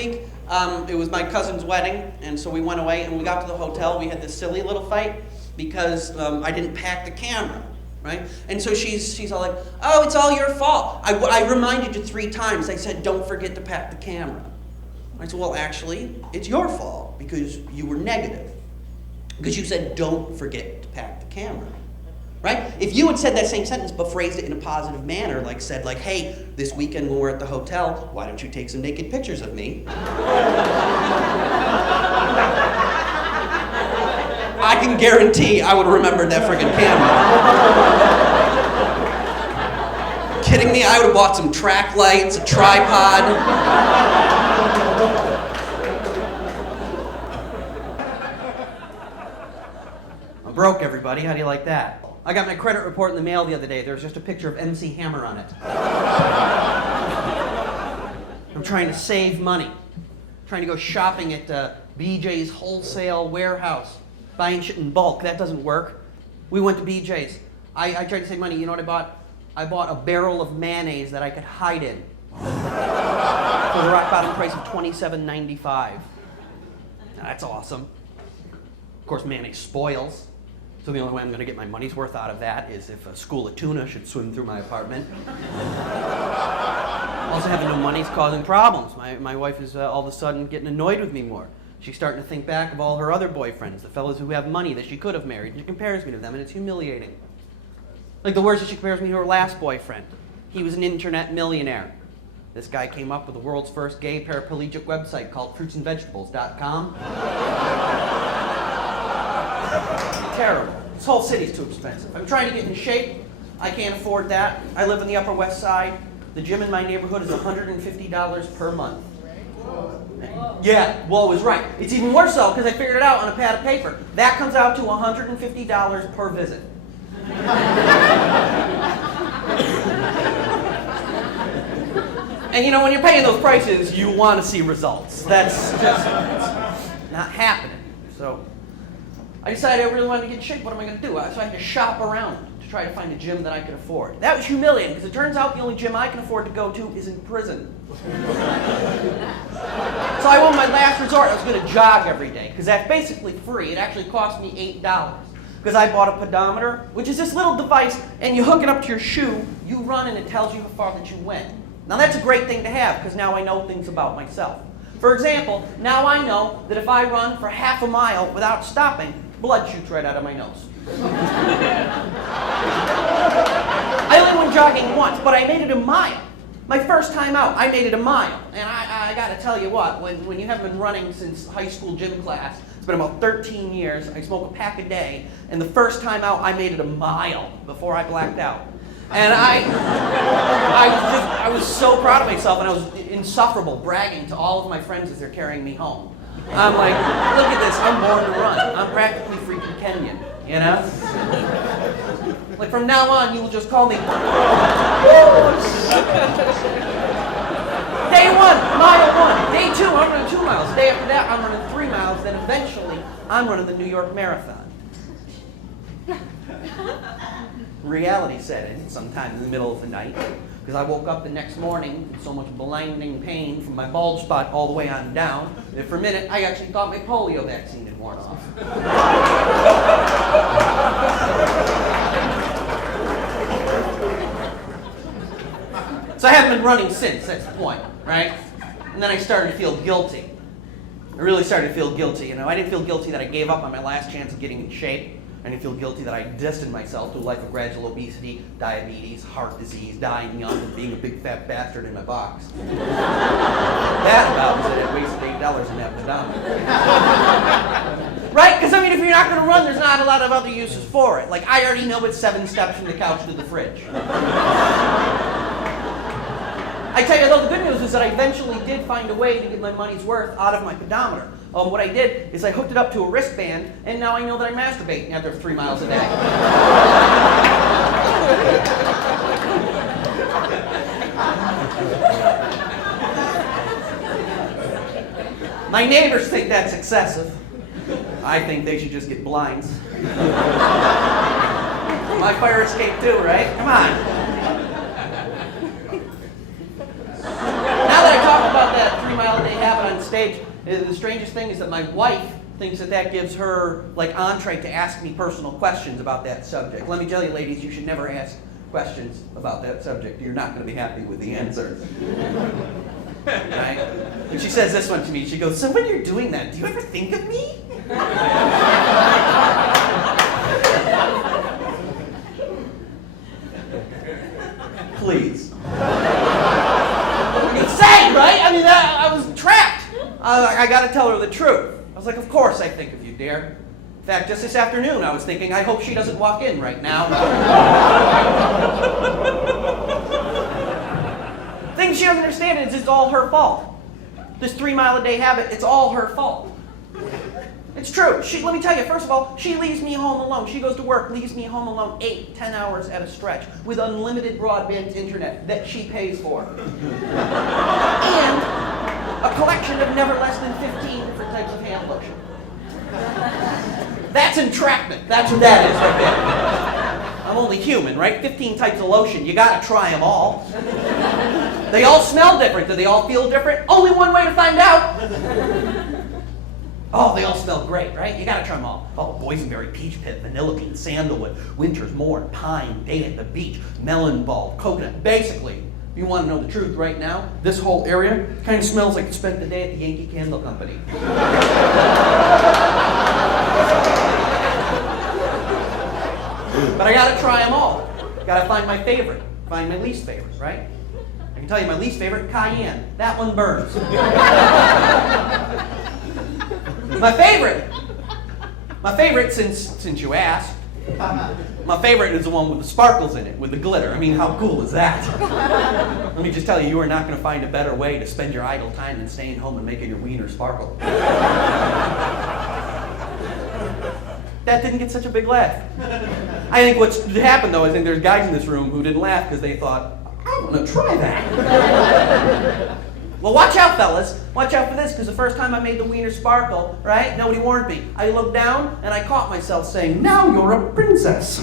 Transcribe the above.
week, it was my cousin's wedding, and so we went away, and we got to the hotel. We had this silly little fight because I didn't pack the camera, right? And so she's all like, oh, it's all your fault. I reminded you 3 times. I said, don't forget to pack the camera. I said, well, actually, it's your fault because you were negative. Because you said, don't forget to pack the camera. Right? If you had said that same sentence but phrased it in a positive manner, like said, like, hey, this weekend when we're at the hotel, why don't you take some naked pictures of me? I can guarantee I would have remembered that friggin' camera. Kidding me? I would have bought some track lights, a tripod. I'm broke, everybody. How do you like that? I got my credit report in the mail the other day. There's just a picture of MC Hammer on it. I'm trying to save money. I'm trying to go shopping at BJ's wholesale warehouse, buying shit in bulk. That doesn't work. We went to BJ's. I tried to save money. You know what I bought? I bought a barrel of mayonnaise that I could hide in for the rock bottom price of $27.95. Now, that's awesome. Of course, mayonnaise spoils. So the only way I'm going to get my money's worth out of that is if a school of tuna should swim through my apartment. Also, having no money is causing problems. My wife is all of a sudden getting annoyed with me more. She's starting to think back of all her other boyfriends, the fellas who have money that she could have married, and she compares me to them, and it's humiliating. Like the worst is she compares me to her last boyfriend. He was an internet millionaire. This guy came up with the world's first gay paraplegic website called fruitsandvegetables.com. Terrible. This whole city's too expensive. I'm trying to get in shape. I can't afford that. I live on the Upper West Side. The gym in my neighborhood is $150 per month. Yeah, whoa is right. It's even worse though because I figured it out on a pad of paper. That comes out to $150 per visit. And you know, when you're paying those prices, you want to see results. That's just not happening. So I decided I really wanted to get in shape. What am I going to do? So I had to shop around to try to find a gym that I could afford. That was humiliating because it turns out the only gym I can afford to go to is in prison. So I went my last resort. I was going to jog every day because that's basically free. It actually cost me $8 because I bought a pedometer, which is this little device, and you hook it up to your shoe, you run, and it tells you how far that you went. Now that's a great thing to have because now I know things about myself. For example, now I know that if I run for half a mile without stopping, blood shoots right out of my nose. I only went jogging once, but I made it a mile. My first time out, I made it a mile. And I got to tell you what, when you haven't been running since high school gym class, it's been about 13 years, I smoke a pack a day, and the first time out, I made it a mile before I blacked out. And I was so proud of myself, and I was insufferable, bragging to all of my friends as they're carrying me home. I'm like, look at this, I'm born to run. I'm practically freaking Kenyan, you know? Like from now on, you will just call me. Day 1, mile 1. Day 2, I'm running 2 miles. Day after that, I'm running 3 miles. Then eventually, I'm running the New York Marathon. Reality set in sometime in the middle of the night because I woke up the next morning in so much blinding pain from my bald spot all the way on down that for a minute I actually thought my polio vaccine had worn off. So I haven't been running since, that's the point, right? And then I started to feel guilty. I really started to feel guilty, you know. I didn't feel guilty that I gave up on my last chance of getting in shape. I didn't feel guilty that I destined myself to a life of gradual obesity, diabetes, heart disease, dying young, and being a big fat bastard in my box. That about was it. I wasted $8 in that pedometer. Right? Because I mean, if you're not going to run, there's not a lot of other uses for it. Like, I already know it's 7 steps from the couch to the fridge. I tell you though, the good news is that I eventually did find a way to get my money's worth out of my pedometer. What I did is I hooked it up to a wristband, and now I know that I masturbate after 3 miles a day. My neighbors think that's excessive. I think they should just get blinds. My fire escape too, right? Come on. Now that I talked about that 3 mile a day habit on stage. The strangest thing is that my wife thinks that gives her like entree to ask me personal questions about that subject. Let me tell you, ladies, you should never ask questions about that subject. You're not going to be happy with the answers. Right? And she says this one to me. She goes, "So when you're doing that, do you ever think of me?" Please. Insane, right? I mean, I was trapped. I got to tell her the truth. I was like, "Of course I think of you, dear." In fact, just this afternoon, I was thinking, I hope she doesn't walk in right now. Thing she doesn't understand is it's all her fault. This 3-mile-a-day habit, it's all her fault. It's true. Let me tell you, first of all, she leaves me home alone. She goes to work, leaves me home alone 8, 10 hours at a stretch with unlimited broadband internet that she pays for. And a collection of never less than 15 different types of hand lotion. That's entrapment. That's what that is right there. I'm only human, right? 15 types of lotion. You gotta try them all. They all smell different. Do they all feel different? Only one way to find out. Oh, they all smell great, right? You gotta try them all. Oh, boysenberry, peach pit, vanilla bean, sandalwood, winter's morn, pine, day at the beach, melon bulb, coconut. Basically, if you want to know the truth right now, this whole area kind of smells like you spent the day at the Yankee Candle Company. But I gotta try them all. Gotta find my favorite, find my least favorite, right? I can tell you my least favorite, cayenne. That one burns. My favorite, since you asked, my favorite is the one with the sparkles in it, with the glitter. I mean, how cool is that? Let me just tell you, you are not going to find a better way to spend your idle time than staying home and making your wiener sparkle. That didn't get such a big laugh. I think what's happened, though, I think there's guys in this room who didn't laugh because they thought, I want to try that. Well, watch out, fellas. Watch out for this, because the first time I made the wiener sparkle, right, nobody warned me. I looked down, and I caught myself saying, "Now you're a princess."